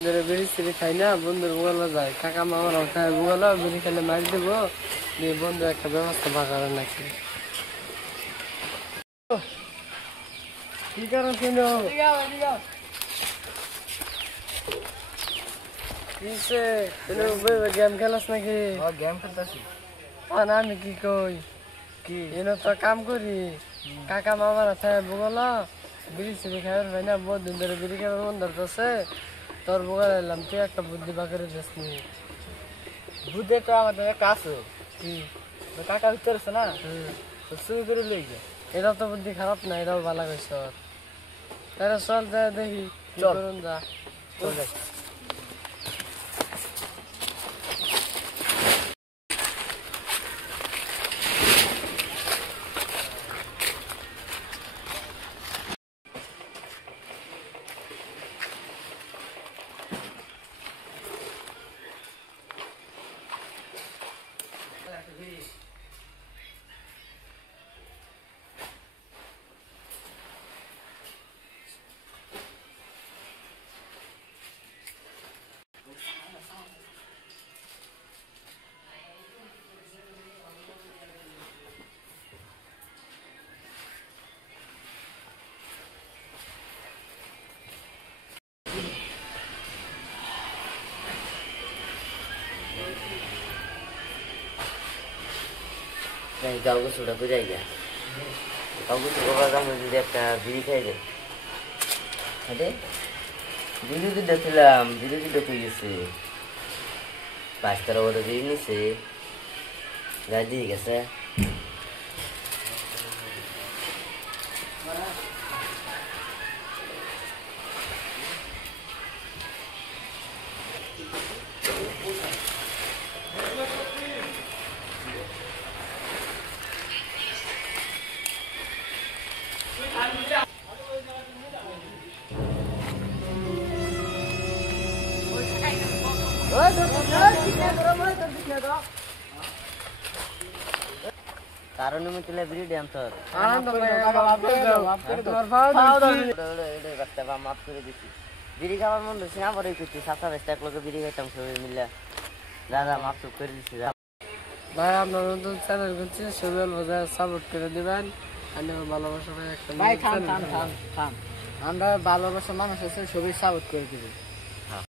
বিড়ি সিড়ি খাই না, বন্ধুর বগলে যায়, কাকা মামারাও খায় বগলে, বিড়ি খেলে মারি দেবো দিয়ে বন্ধু একটা ব্যবস্থা বাগারে নাকি কি কারণ ছিল গেম খেলাস নাকি? গেম খেলতেছি। আমি কি কই কি এনে তো কাম করি, কাকা মামারা খায় বগলা বিড়ি সিড়ি খাবার ভাই না, বহুত দিন ধরে বিড়ি খাবার মন ধরতেছে, তোর বগলে এলাম, তুই একটা বুদ্ধি বাকরে দিস নি। বুদ্ধি তো আমাদের কাছে কি কাকা ভিতরে আছে না, চুরি করে লই গে। এটাও তো বুদ্ধি খারাপ না, এটাও ভালো কইস। তাহলে চল যা দেখি কি করুন যা। চল যাই। কাউকে ছোটা করে যাই গা, কাউকে ছোটো করলাম যদি একটা বিড়ি খাই দেয়। আরে বিড়ি দুটো ছিলাম, বিড়ি দুটো কই গেছে, 5-13 বড় বিড়ি নিছে, গায়ে দিয়ে গেছে। কারণ আমি তুলে বিড়ি দিলাম তোর মাফ করে দিচ্ছি। বিড়ি খাওয়ার মন হচ্ছে না, পরে করছি 7 এক লোকে বিড়ি খাইতাম সবাই মিলে। দাদা মাফ করে দিচ্ছি। ভাই আপনার নতুন চ্যানেল করছি, সোহেল বাজার সাপোর্ট করে দিবেন। ভালোবাসা ভাই একটা ভাই থাম, আমরা ভালোবাসা মানুষ আছে, সবই সাপোর্ট করে দিবি।